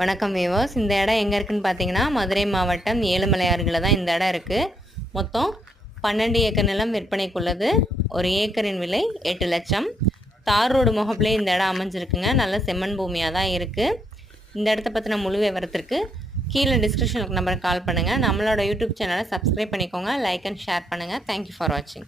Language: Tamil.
வணக்கம் வியூவர்ஸ். இந்த இடம் எங்கே இருக்குன்னு பார்த்தீங்கன்னா மதுரை மாவட்டம் ஏழுமலையாறுகளில் தான் இந்த இடம் இருக்குது. மொத்தம் 12 ஏக்கர் நிலம் விற்பனைக்குள்ளது. ஒரு ஏக்கரின் விலை 8 லட்சம். தார் ரோடு முகப்பிலே இந்த இடம் அமைஞ்சிருக்குங்க. நல்ல செம்மண் பூமியாக தான் இருக்குது. இந்த இடத்த பற்றின முழு விவரத்திற்கு கீழே டிஸ்கிரிப்ஷனுக்கு நம்பருக்கு கால் பண்ணுங்கள். நம்மளோட யூடியூப் சேனலை சப்ஸ்கிரைப் பண்ணிக்கோங்க. லைக் அண்ட் ஷேர் பண்ணுங்கள். தேங்க்யூ ஃபார் வாட்சிங்.